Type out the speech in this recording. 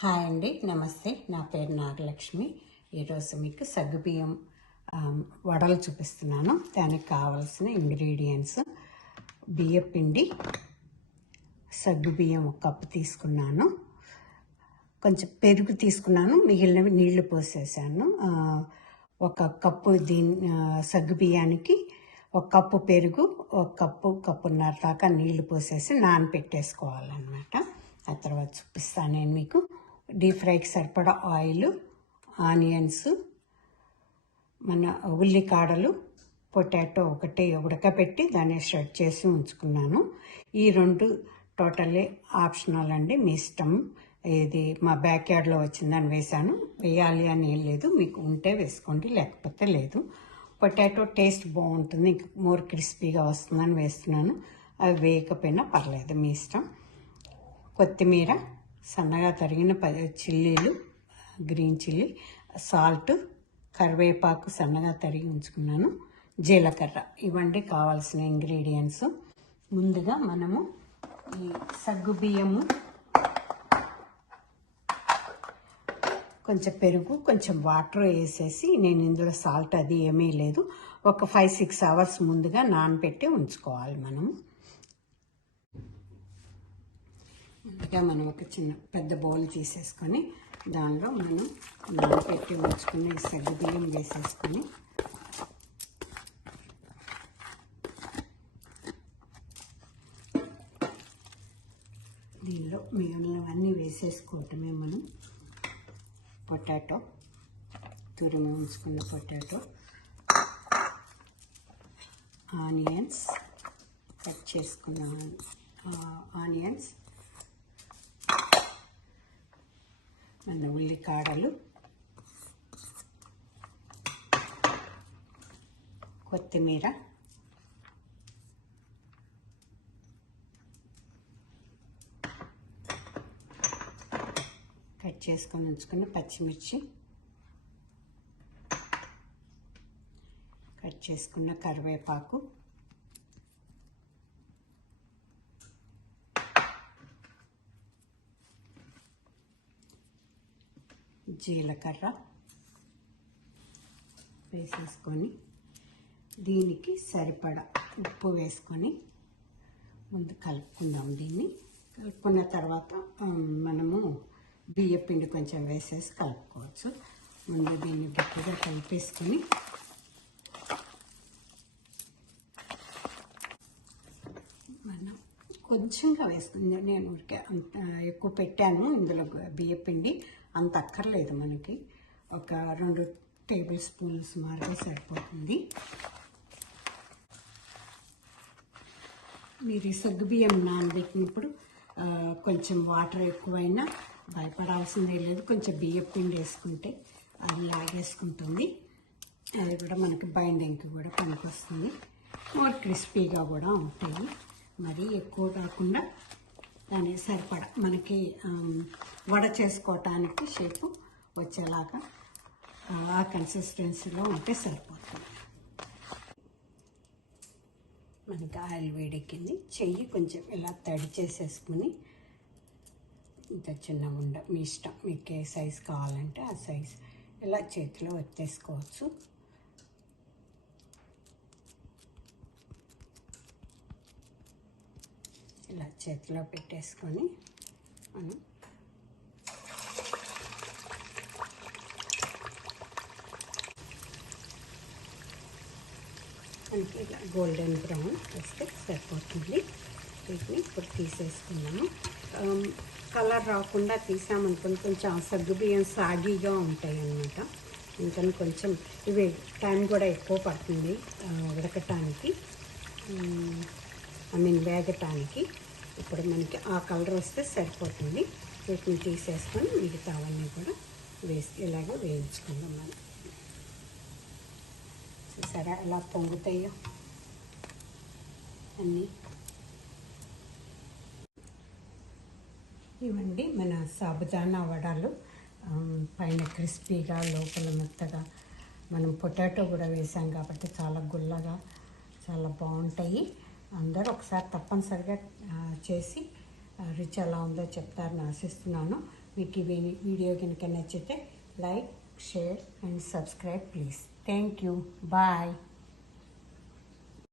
Hi అండి, నమస్తే. నా పేరు నాగలక్ష్మి. ఈరోజు మీకు సగ్గుబియ్యం వడలు చూపిస్తున్నాను. దానికి కావాల్సిన ఇంగ్రీడియంట్స్: బియ్యపిండి, సగ్గుబియ్యం 1 కప్పు తీసుకున్నాను, కొంచెం పెరుగు తీసుకున్నాను, మిగిలినవి నీళ్లు పోసేసాను. 1 కప్పు సగ్గుబియ్యానికి 1 కప్పు పెరుగు, 1 కప్పున్నర దాకా నీళ్లు పోసేసి నానబెట్టేసుకోవాలన్నమాట. ఆ తర్వాత చూపిస్తాను నేను మీకు. డీప్ ఫ్రైకి సరిపడా ఆయిల్, ఆనియన్స్, మన ఉల్లికాడలు, పొటాటో ఒకటి ఉడకబెట్టి దాన్ని షెడ్ చేసి ఉంచుకున్నాను. ఈ 2 టోటల్లీ ఆప్షనల్ అండి, మీ ఇష్టం. ఇది మా బ్యాక్ యార్డ్లో వచ్చిందని వేసాను. వేయాలి అని ఏం లేదు, మీకు ఉంటే వేసుకోండి, లేకపోతే లేదు. పొటాటో టేస్ట్ బాగుంటుంది, ఇంకా మోర్ క్రిస్పీగా వస్తుందని వేస్తున్నాను. అవి వేయకపోయినా పర్లేదు, మీ ఇష్టం. కొత్తిమీర, సన్నగా తరిగిన చిల్లీలు, గ్రీన్ చిల్లీ, సాల్ట్, కరివేపాకు సన్నగా తరిగి ఉంచుకున్నాను, జీలకర్ర. ఇవన్నీ కావాల్సిన ఇంగ్రీడియంట్స్. ముందుగా మనము ఈ సగ్గుబియ్యము, కొంచెం పెరుగు, కొంచెం వాటర్ వేసేసి, నేను ఇందులో సాల్ట్ అది ఏమీ లేదు, ఒక 5-6 అవర్స్ ముందుగా నానబెట్టి ఉంచుకోవాలి మనము. ముందుగా మనం ఒక పెద్ద బౌల్ తీసేసుకొని దానిలో మనం నానబెట్టి ఉంచుకుని సగ్గుబియ్యం వేసేసుకొని, దీనిలో మిగిలినవన్నీ వేసేసుకోవటమే మనం. పొటాటో, తురిమి ఉంచుకున్న పొటాటో, ఆనియన్స్, కట్ చేసుకున్న ఆనియన్స్, మన ఉల్లికాడలు, కొత్తిమీర, కట్ చేసుకొని ఉంచుకున్న పచ్చిమిర్చి, కట్ చేసుకున్న కరివేపాకు, జీలకర్ర వేసేసుకొని, దీనికి సరిపడా ఉప్పు వేసుకొని ముందు కలుపుకుందాం. దీన్ని కలుపుకున్న తర్వాత మనము బియ్యపిండి కొంచెం వేసేసి కలుపుకోవచ్చు. ముందు దీన్ని గట్టిగా కలిపేసుకొని మనం కొంచెంగా వేసుకుందాం. నేను ఊరికే అంత ఎక్కువ పెట్టాను ఇందులో బియ్యపిండి, అంత అక్కర్లేదు మనకి. ఒక 2 టేబుల్ స్పూన్లు సుమారుగా సరిపోతుంది. మీరు సగ్గుబియ్యం నానబెట్టినప్పుడు కొంచెం వాటర్ ఎక్కువైనా భయపడాల్సిందే లేదు. కొంచెం బియ్యపిండి వేసుకుంటే అది లాగేసుకుంటుంది. అది కూడా మనకి బైండింగ్కి కూడా పనికొస్తుంది. మోర్ క్రిస్పీగా కూడా ఉంటాయి. మరి ఎక్కువ కాకుండా దానికి సరిపడా మనకి వడ చేసుకోవటానికి షేపు వచ్చేలాగా ఆ కన్సిస్టెన్సీలో ఉంటే సరిపోతుంది. మనకి ఆయిల్ వేడెక్కింది. చెయ్యి కొంచెం ఇలా తడి చేసేసుకుని, ఇంత చిన్న ఉండ మీ ఇష్టం, మీకు ఏ సైజు కావాలంటే ఆ సైజు ఇలా చేతిలో వచ్చేసుకోవచ్చు. ఇలా చేతిలో పెట్టేసుకొని మనం మనకి ఇలా గోల్డెన్ బ్రౌన్ వస్తే సరిపోతుంది. వీటిని ఇప్పుడు తీసేసుకున్నాము. కలర్ రాకుండా తీసామనుకుని కొంచెం సగ్గుబియ్యం సాగిగా ఉంటాయి అన్నమాట. ఇంకా కొంచెం ఇవి టైం కూడా ఎక్కువ పడుతుంది ఉడకటానికి, వేగటానికి. ఇప్పుడు మనకి ఆ కలర్ వస్తే సరిపోతుంది. వీటిని తీసేసుకొని మిగతావన్నీ కూడా ఇలాగే వేయించుకుందాం మనం. చూసారా ఎలా పొంగుతాయో అన్నీ. ఇవండి మన సాబుదానా వడలు. పైన క్రిస్పీగా, లోపల మెత్తగా. మనం పొటాటో కూడా వేసాం కాబట్టి చాలా గుల్లగా, చాలా బాగుంటాయి. అందరూ ఒకసారి తప్పనిసరిగా చేసి రుచి ఎలా ఉందో చెప్తారని ఆశిస్తున్నాను. మీకు ఈ వీడియో కనుక నచ్చితే like, share and subscribe please. Thank you. Bye.